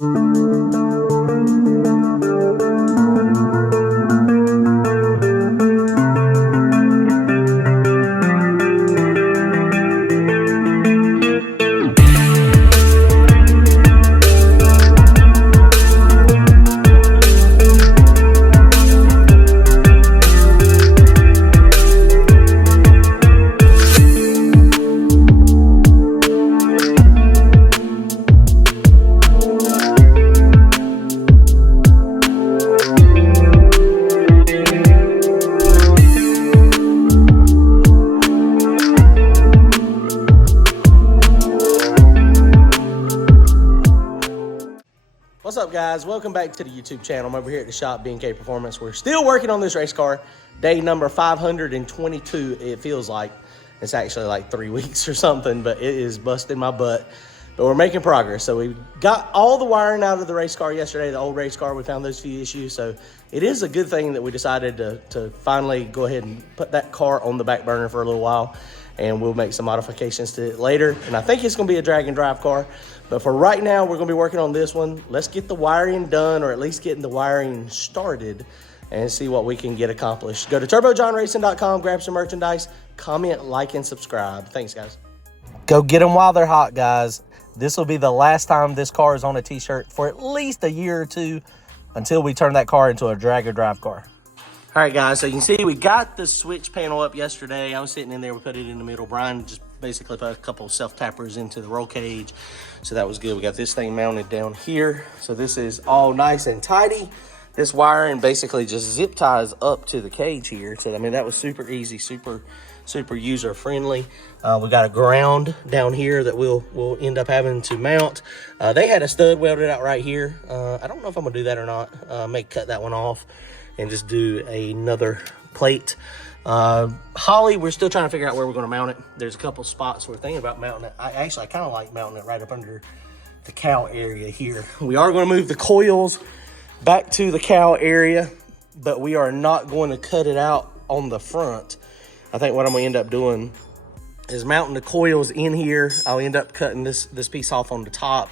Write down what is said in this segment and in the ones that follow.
What's up, guys? Welcome back to the YouTube channel. I'm over here at the shop, B&K Performance. We're still working on this race car. Day number 522, it feels like. It's actually like 3 weeks or something, but it is busting my butt. But we're making progress. So we got all the wiring out of the race car yesterday, the old race car. We found those few issues. So it is a good thing that we decided to finally go ahead and put that car on the back burner for a little while. And we'll make some modifications to it later. And I think it's gonna be a drag and drive car. But for right now, we're gonna be working on this one. Let's get the wiring done, or at least getting the wiring started, and see what we can get accomplished. Go to turbojohnracing.com, grab some merchandise, comment, like, and subscribe. Thanks, guys. Go get them while they're hot, guys. This will be the last time this car is on a t-shirt for at least a year or two until we turn that car into a drag or drive car. All right, guys, so you can see we got the switch panel up yesterday. I was sitting in there, we put it in the middle. Brian just basically put a couple self-tappers into the roll cage, so that was good. We got this thing mounted down here. So this is all nice and tidy. This wiring basically just zip ties up to the cage here. So, I mean, that was super easy, super user-friendly. We got a ground down here that we'll end up having to mount. They had a stud welded out right here. I don't know if I'm gonna do that or not. May cut that one off and just do another plate. Holly, we're still trying to figure out where we're going to mount it. There's a couple spots we're thinking about mounting it. I kind of like mounting it right up under the cowl area here. We are going to move the coils back to the cowl area, but we are not going to cut it out on the front. I think what I'm going to end up doing is mounting the coils in here. I'll end up cutting this piece off on the top,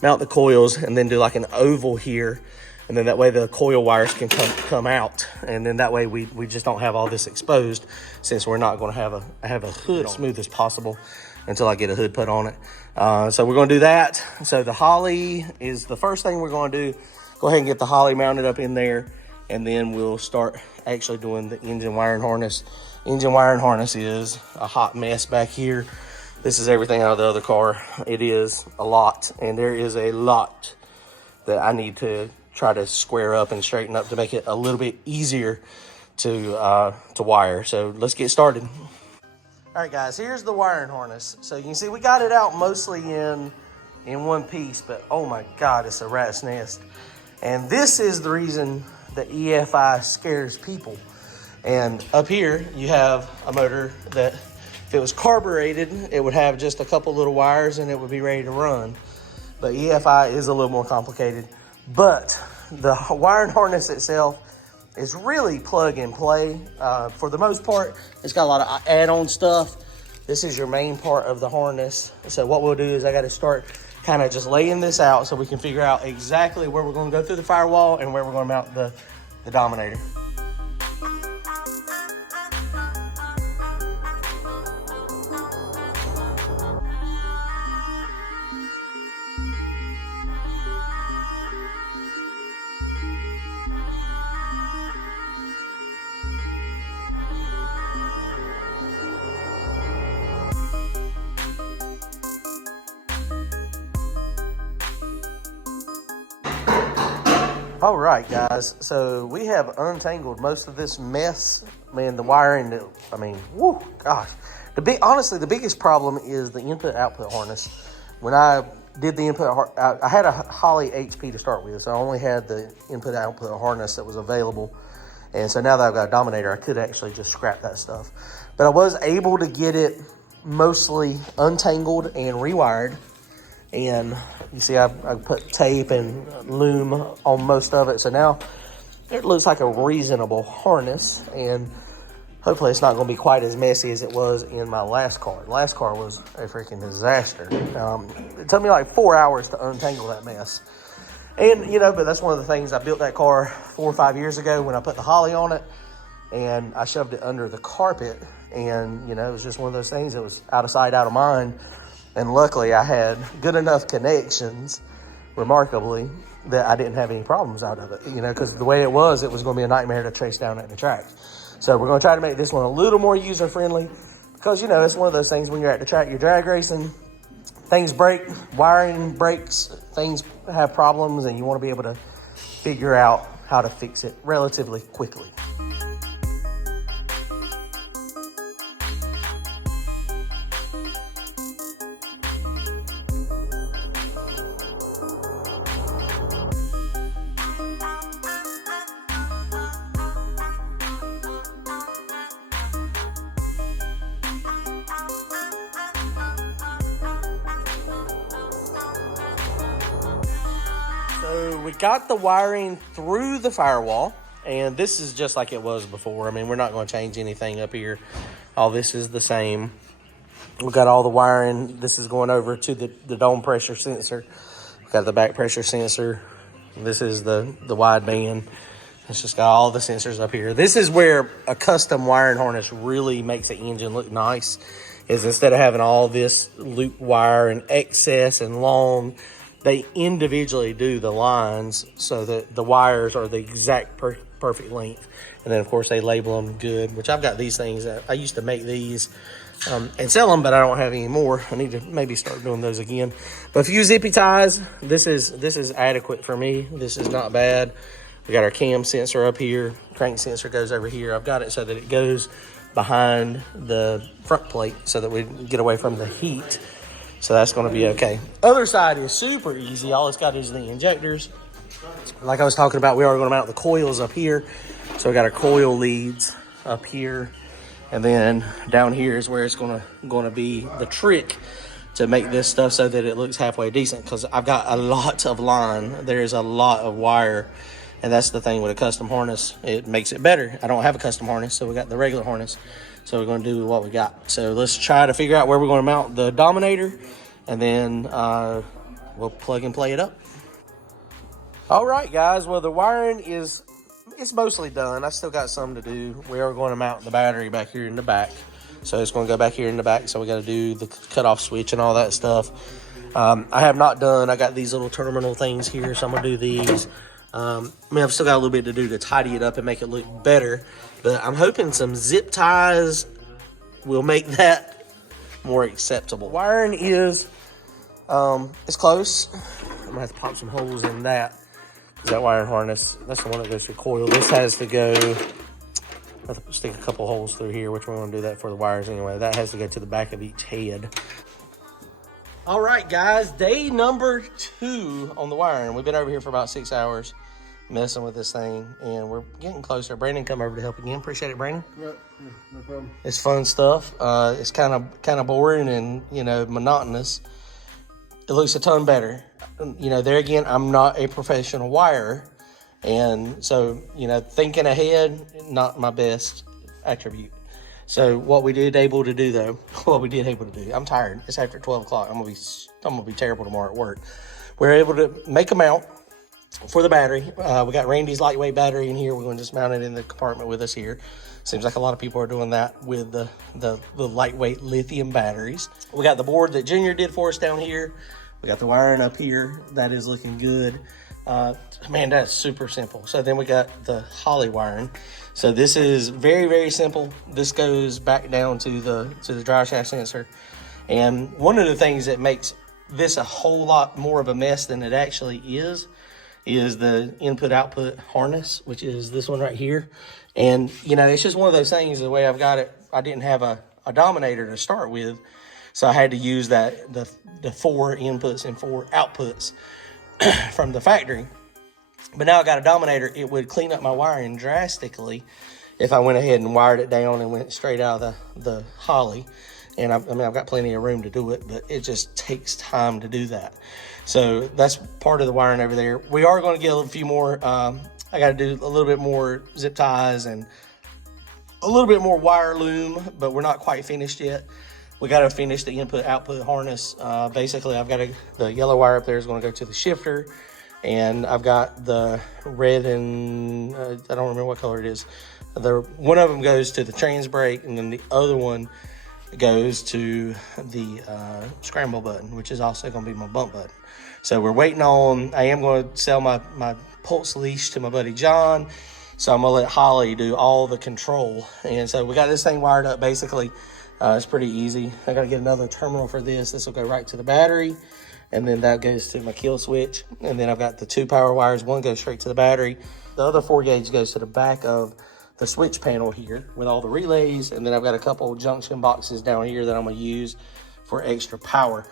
mount the coils, and then do like an oval here. And then that way the coil wires can come out. And then that way we just don't have all this exposed, since we're not going to have a hood as smooth as possible until I get a hood put on it. So we're going to do that. So the Holly is the first thing we're going to do. Go ahead and get the Holly mounted up in there, and then we'll start actually doing the engine wiring harness. Engine wiring harness is a hot mess back here. This is everything out of the other car. It is a lot, and there is a lot that I need to try to square up and straighten up to make it a little bit easier to wire. So let's get started. All right, guys, here's the wiring harness. So you can see we got it out mostly in one piece, but oh my God, it's a rat's nest. And this is the reason that EFI scares people. And up here, you have a motor that if it was carbureted, it would have just a couple little wires and it would be ready to run. But EFI is a little more complicated. But the wiring harness itself is really plug and play. For the most part, it's got a lot of add-on stuff. This is your main part of the harness. So what we'll do is I got to start kind of just laying this out so we can figure out exactly where we're going to go through the firewall and where we're going to mount the Dominator. All right, guys, so we have untangled most of this mess. Man, the wiring, I mean, whoo, gosh. Honestly, the biggest problem is the input-output harness. When I did the input, I had a Holly HP to start with, so I only had the input-output harness that was available. And so now that I've got a Dominator, I could actually just scrap that stuff. But I was able to get it mostly untangled and rewired. And you see I put tape and loom on most of it. So now it looks like a reasonable harness. And hopefully it's not going to be quite as messy as it was in my last car. The last car was a freaking disaster. It took me like 4 hours to untangle that mess. And, you know, but that's one of the things. I built that car 4 or 5 years ago when I put the Holly on it, and I shoved it under the carpet. And, you know, it was just one of those things that was out of sight, out of mind. And luckily I had good enough connections, remarkably, that I didn't have any problems out of it, you know, because the way it was going to be a nightmare to chase down at the track. So we're going to try to make this one a little more user-friendly because, you know, it's one of those things when you're at the track, you're drag racing, things break, wiring breaks, things have problems, and you want to be able to figure out how to fix it relatively quickly. So we got the wiring through the firewall, and this is just like it was before. I mean, we're not going to change anything up here. All this is the same. We got all the wiring. This is going over to the dome pressure sensor. We got the back pressure sensor. This is the wideband. It's just got all the sensors up here. This is where a custom wiring harness really makes the engine look nice, is instead of having all this loop wire and excess and long, they individually do the lines so that the wires are the exact perfect length. And then, of course, they label them good, which I've got these things. I used to make these and sell them, but I don't have any more. I need to maybe start doing those again. But a few zippy ties, this is adequate for me. This is not bad. We got our cam sensor up here. Crank sensor goes over here. I've got it so that it goes behind the front plate so that we get away from the heat. So that's going to be okay. Other side is super easy. All it's got is the injectors. Like I was talking about, we are going to mount the coils up here. So we got our coil leads up here. And then down here is where it's going to be the trick to make this stuff so that it looks halfway decent. Because I've got a lot of line. There's a lot of wire. And that's the thing with a custom harness. It makes it better. I don't have a custom harness, so we got the regular harness. So we're going to do what we got. So let's try to figure out where we're going to mount the Dominator, and then we'll plug and play it up. All right, guys. Well, the wiring it's mostly done. I still got some to do. We are going to mount the battery back here in the back. So it's going to go back here in the back. So we got to do the cutoff switch and all that stuff. I have not done. I got these little terminal things here, so I'm going to do these. I mean, I've still got a little bit to do to tidy it up and make it look better, but I'm hoping some zip ties will make that more acceptable. Wiring is, it's close. I'm gonna have to pop some holes in that. That wiring harness, that's the one that goes through coil. This has to go, I have to stick a couple holes through here, which we're gonna do that for the wires anyway. That has to go to the back of each head. All right, guys, day number 2 on the wiring. We've been over here for about 6 hours messing with this thing, and we're getting closer. Brandon, come over to help again. Appreciate it, Brandon. Yeah, no problem. It's fun stuff. It's kind of boring and, you know, monotonous. It looks a ton better. You know, there again, I'm not a professional wirer, and so, you know, thinking ahead, not my best attribute. So what we did able to do though, I'm tired. It's after 12 o'clock. I'm gonna be terrible tomorrow at work. We're able to make a mount for the battery. We got Randy's lightweight battery in here. We're gonna just mount it in the compartment with us here. Seems like a lot of people are doing that with the lightweight lithium batteries. We got the board that Junior did for us down here. We got the wiring up here. That is looking good. Man, that's super simple. So then we got the Holly wiring. So this is very, very simple. This goes back down to the drive shaft sensor. And one of the things that makes this a whole lot more of a mess than it actually is the input-output harness, which is this one right here. And, you know, it's just one of those things, the way I've got it, I didn't have a Dominator to start with. So I had to use the 4 inputs and 4 outputs from the factory. But now I got a Dominator. It would clean up my wiring drastically if I went ahead and wired it down and went straight out of the Holly. And I mean, I've got plenty of room to do it, but it just takes time to do that. So that's part of the wiring over there. We are going to get a few more. I got to do a little bit more zip ties and a little bit more wire loom, but we're not quite finished yet. We got to finish the input-output harness. Basically, I've got the yellow wire up there is going to go to the shifter. And I've got the red and I don't remember what color it is. One of them goes to the trans brake, and then the other one goes to the scramble button, which is also going to be my bump button. So we're waiting on, I am going to sell my Pulse leash to my buddy John. So I'm going to let Holly do all the control. And so we got this thing wired up basically. It's pretty easy. I got to get another terminal for this. This will go right to the battery. And then that goes to my kill switch. And then I've got the 2 power wires. One goes straight to the battery. The other 4 gauge goes to the back of the switch panel here with all the relays. And then I've got a couple junction boxes down here that I'm going to use for extra power.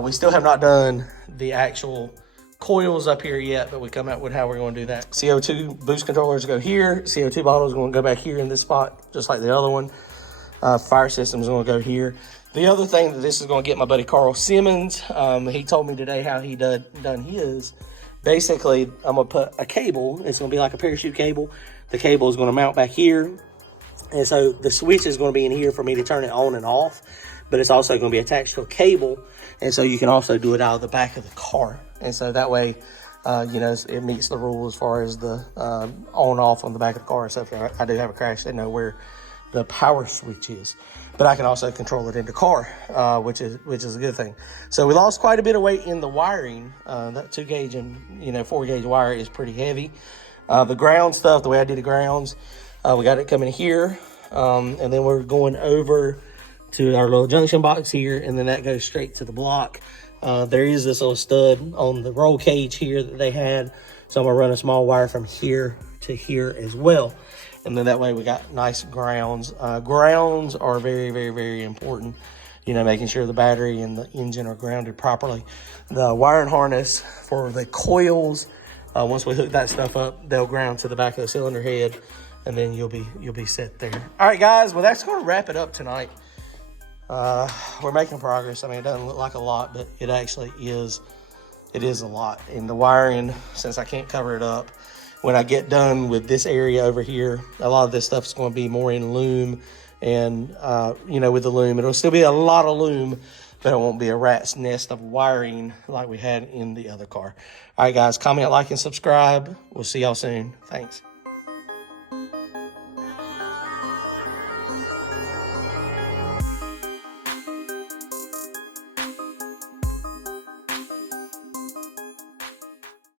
We still have not done the actual coils up here yet, but we come out with how we're going to do that. CO2 boost controllers go here. CO2 bottles are going to go back here in this spot, just like the other one. Fire system is going to go here. The other thing that this is going to get my buddy Carl Simmons, he told me today how he done his. Basically, I'm going to put a cable. It's going to be like a parachute cable. The cable is going to mount back here. And so the switch is going to be in here for me to turn it on and off. But it's also going to be attached to a cable. And so you can also do it out of the back of the car. And so that way, you know, it meets the rule as far as the on-off on the back of the car and stuff. I do have a crash. They know where the power switch is. But I can also control it in the car, which is a good thing. So we lost quite a bit of weight in the wiring. That 2 gauge and 4 gauge wire is pretty heavy. The ground stuff, the way I did the grounds, we got it coming here, and then we're going over to our little junction box here, and then that goes straight to the block. There is this little stud on the roll cage here that they had, so I'm gonna run a small wire from here to here as well. And then that way we got nice grounds. Grounds are very, very, very important. You know, making sure the battery and the engine are grounded properly. The wiring harness for the coils, once we hook that stuff up, they'll ground to the back of the cylinder head, and then you'll be set there. All right, guys. Well, that's going to wrap it up tonight. We're making progress. I mean, it doesn't look like a lot, but it actually is. It is a lot. And the wiring, since I can't cover it up, when I get done with this area over here, a lot of this stuff is going to be more in loom. And, you know, with the loom, it'll still be a lot of loom, but it won't be a rat's nest of wiring like we had in the other car. All right, guys, comment, like, and subscribe. We'll see y'all soon. Thanks.